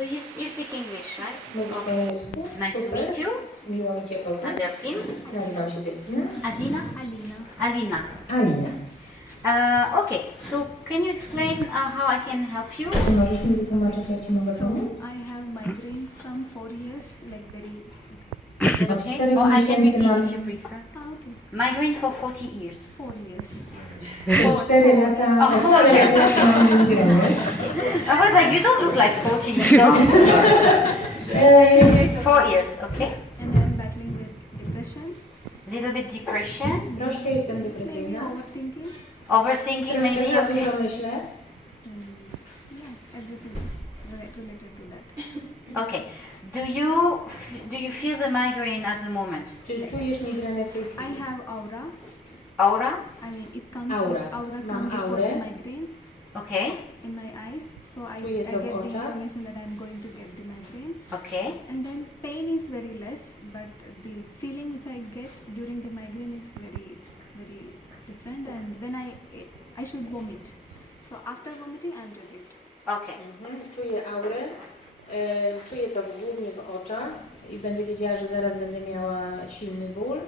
So you speak English, right? Mówię po angielsku. Nice to meet you. Miło Cię poznać. I'm Delphine. Nazywam się Delfina. Adina? Alina. Alina. Okay, so can you explain how I can help you? Czy możesz mi wytłumaczyć, jak Ci mogę pomóc? I have migraine from 4 years, like very. Od Okay, 4 or I can miesięcy repeat mam... if you prefer. Okay. Migraine for 40 years. 4 years. Przez 4 lata, O, od 4 4 years. lat mam migreny. I was like, you don't look like 40, so. 4 years, okay. And I'm battling with depression, Little bit depression, Troszkę jestem maybe depresyjna. overthinking. overthinking Troszkę maybe. za Okay. dużo myślę. Yeah, everything related to that. Okay. Do you feel the migraine at the moment? Czy czujesz migrenę w tej I chwili? have aura. Aura? I mean, it comes. Aura. Aura Mam comes before aurę. the migraine Okay. in my eyes. So I Czuję get to w the oczach. information that I'm going to get the migraine. Okay. And then pain is very less, but the feeling which I get during the migraine is very, very different. And when I should vomit. So after vomiting, I'm relieved. Okay. Czuję aurę. Czuję to głównie w oczach i będę wiedziała, że zaraz będę miała silny ból.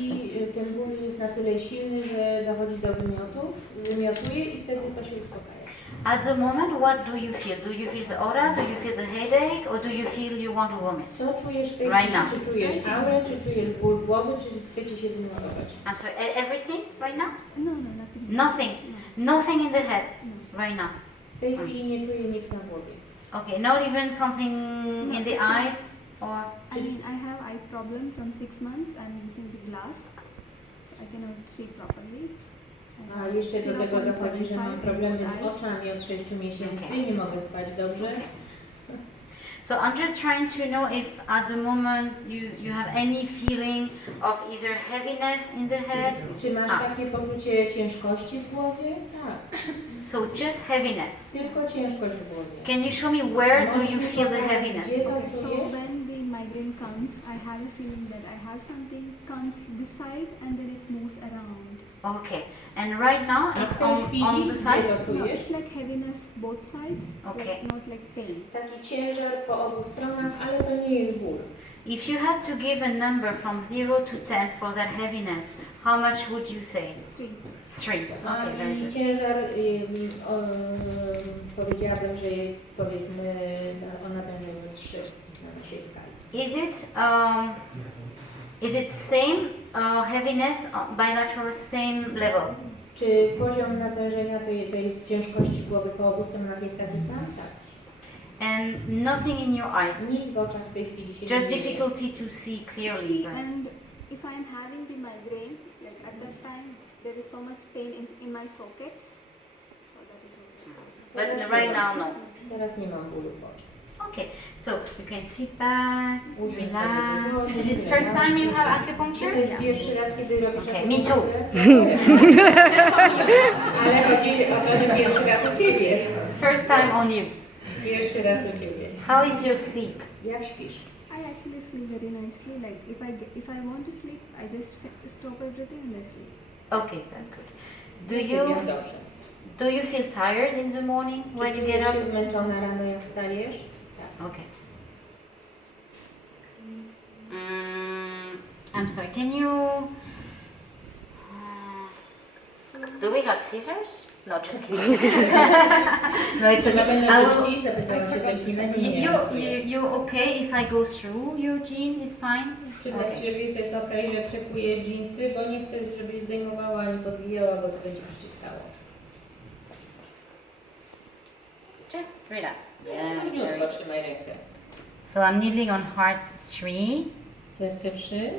I ten ból jest na tyle silny, że dochodzi do wymiotów, wymiotuję i wtedy to się uspokaja. At the moment, what do you feel? Do you feel the aura? Do you feel the headache? Or do you feel you want to vomit? Co czujesz w tej Right chwili? now. Czy czujesz aurę, czy czujesz ból głowy, czy chcecie się wymiotować? I'm sorry, everything right now? No, nothing. Nothing. No. Nothing in the head No. right now. W tej chwili nie czuję nic na głowie. Okay, not even something in the eyes or I mean, I have eye problem from 6 months. I'm using the glass, so I cannot see properly. I A have jeszcze do tego dochodzi, że mam 0.75 problemy in z both eyes. oczami od 6 miesięcy, Okay. nie mogę spać dobrze. so I'm just trying to know if at the moment you have any feeling of either heaviness in the head. Czy masz takie poczucie ciężkości w głowie? Tak, So just heaviness. tylko ciężkość w głowie. Can you show me where do Możesz you mi feel the powiedzieć, heaviness? gdzie to Okay, so czujesz? when the migraine comes, I have a feeling that I have something comes this side and then it moves around. Okay, and right now A w it's tej on chwili, the gdzie side. to No, czujesz? it's like heaviness both sides, Okay. like not like pain. Taki ciężar po obu stronach, ale to nie jest ból. If you had to give a number from 0 to 10 for that heaviness, how much would you say? 3. 3. Okay, A very i good. ciężar powiedziałabym, że jest powiedzmy o natężeniu 3 na naszej skali. Is it same heaviness, bilateral same level? Czy poziom natężenia tej ciężkości głowy po obu stronach jest taki sam? Tak. And nothing in your eyes, Nic w oczach w tej chwili się just nie dzieje. difficulty to see clearly. See, But and if I'm having the migraine, like at that time, there is so much pain in my sockets. So that is okay. but right now, no. Teraz nie mam bólu w oczach. Okay, so you can sit back, Usiądź sobie relax. wygodnie, Is it first time you have To acupuncture? jest pierwszy raz, kiedy robisz Okay, me akupunkturę? Ale chodzi o to, że pierwszy raz u Ciebie. First time on you. Pierwszy raz u Ciebie. How is your sleep? Jak śpisz? I actually sleep very nicely. Like if I want to sleep, I just stop everything and I sleep. Okay, that's good. Sypiam dobrze. Do you feel tired in the morning Czy when you czujesz get się up? zmęczona rano, jak wstajesz? Tak. Okay. I'm sorry. Can you? Do we have scissors? No, just kidding. No, it's Czy mamy okay. nożyczki? Zapytałam się Delfinę. Nie. You okay if I go through your jean? Is fine. Czy dla Okay. Ciebie to jest ok, że przekuję dżinsy, bo nie chcę, żebyś zdejmowała ani podwijała, bo to będzie przyciskało. Just relax. Luźniutko trzymaj rękę. So I'm kneeling on heart 3. Serce 3,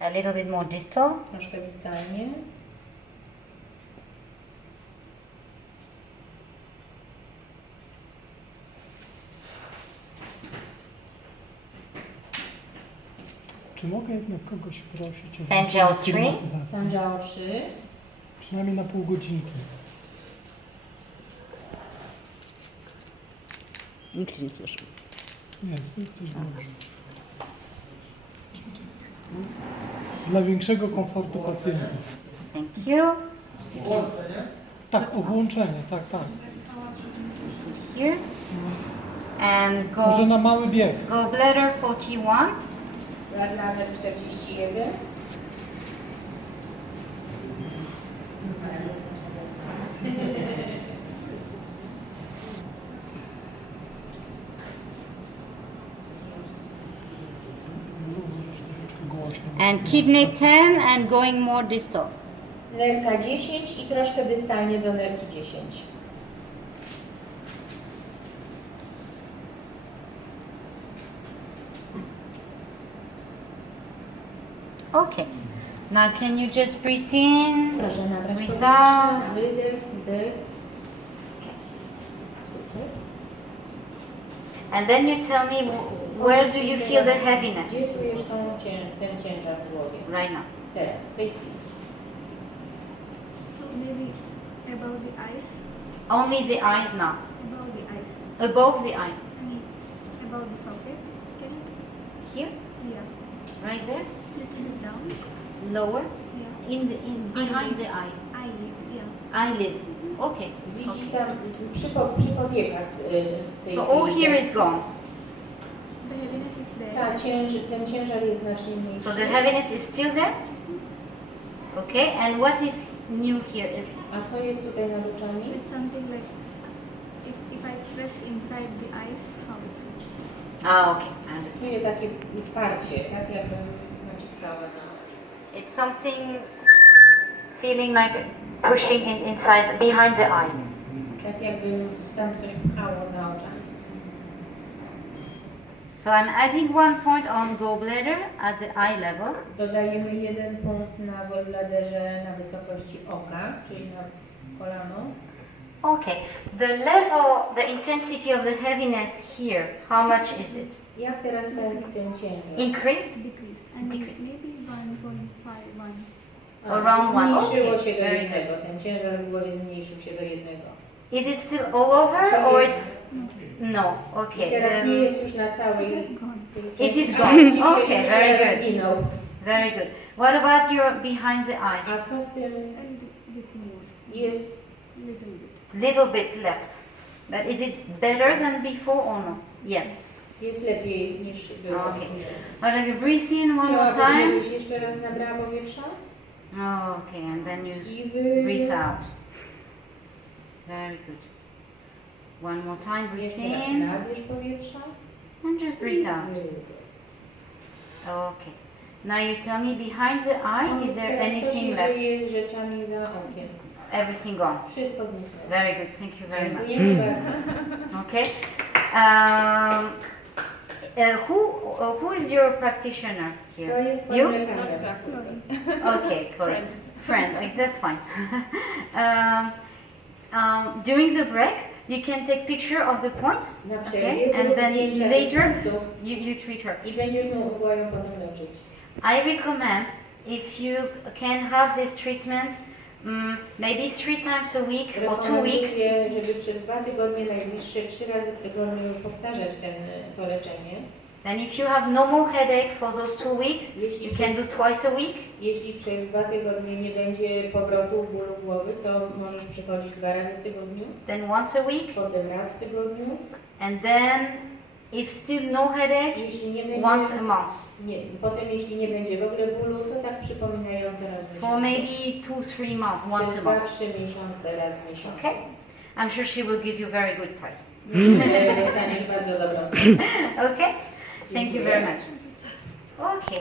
A little bit more distal. troszkę distalnie. Czy mogę jednak kogoś prosić o Sędzia włączenie Three? klimatyzacji? Sanjao 3. Przynajmniej na pół godzinki. Nikt cię nie słyszy. Jesteś dobrze. Dla większego komfortu pacjentów. Thank you. Tak, o włączenie, tak. here. And Może na mały bieg. gallbladder 41. Gallbladder 41. And kidney 10 and going more distal. Nerka 10 i troszkę dystalnie do nerki 10. Okay. Now can you just breathe in? Proszę nabrać Breathe powietrza, out. wydech, wdech. Super. And then you tell me where do you feel the heaviness Gdzie czujesz ten ciężar w głowie? right now? Teraz, w tej chwili. Maybe above the eyes. Only the eyes now. Above the eyes. Above the eye. I mean, above the socket. Can you? Here? Yeah. Right there? Little bit down. Lower? Yeah. Behind the eye. Eyelid. Yeah. Eyelid. Okay. Widzi Okay. tam przy powiekach w tej So all chwili. here is gone. The heaviness is there. Tak, ten ciężar jest znacznie mniejszy. So the heaviness is still there? Okay. And what is new here? A co jest tutaj nad oczami? It's something like if I press inside the eyes, how it feels. Okay. I understand. Czuję takie parcie, tak jakbym naciskała na... It's something feeling like pushing inside, behind the eye. Tak jakbym tam coś pchało za oczami. So I'm adding 1 point on gallbladder at the eye level. Dodajemy 1 punkt na gallbladderze na wysokości oka, czyli na kolano. Okay. The level, the intensity of the heaviness here, how much is it? Jak teraz ten ciężar? Increased? Decreased. I mean, Decreased. maybe 1.51. Around one. Zmniejszyło Okay, się do very 1. Ten ciężar w głowie zmniejszył się do 1. Is it still all over Czy or jest- it's no? I Okay. teraz nie jest już na całej... It has gone. It is gone. Okay, Już very teraz good. zginął. Very good. What about your behind the eye? A co z tym A little bit more. jest? Little bit. Little bit left. But is it better than before or no? Yes. Jest lepiej niż było. Okay. Well, you breathe in one more Chciałabym, time. żebyś jeszcze raz nabrała powietrza Okay, and then you i breathe out. Very good. One more time, breathe Jeszcze raz in nabierz powietrza. and just breathe out. Okay. Now you tell me behind the eye, is there Co się anything left? dzieje z rzeczami za okiem? Everything gone. Wszystko zniknęło. Very good. Thank you very much. Dziękuję bardzo. Okay. Who is your practitioner To here? jest You? pan lekarzem. Chloe. Okay, Chloe. Friend. Like, that's fine. During the break, you can take picture of the points. Na Okay, przerwie and zrób then zdjęcia later tych punktów you treat her. i będziesz mogła ją potem leczyć. I recommend if you can have this treatment maybe 3 times a week for 2 weeks. Rekomenduję, żeby przez 2 tygodnie najbliższe 3 razy w tygodniu powtarzać to leczenie. Then if you have no more headache for those 2 weeks, Jeśli you can do twice a week. Jeśli przez 2 tygodnie nie będzie powrotu bólu głowy, to możesz przychodzić 2 razy w tygodniu, Then once a week, potem raz w tygodniu. and then if still no headache, Jeśli nie będzie, once a month. potem jeśli nie będzie w ogóle bólu, to tak przypominająco raz w For miesiącu. maybe 2-3 months, once Przez a month. 2-3 miesiące raz w miesiącu. Okay? I'm sure she will give you very good price. Dostaniesz bardzo dobrą cenę. Okay? Thank you very much. Okay.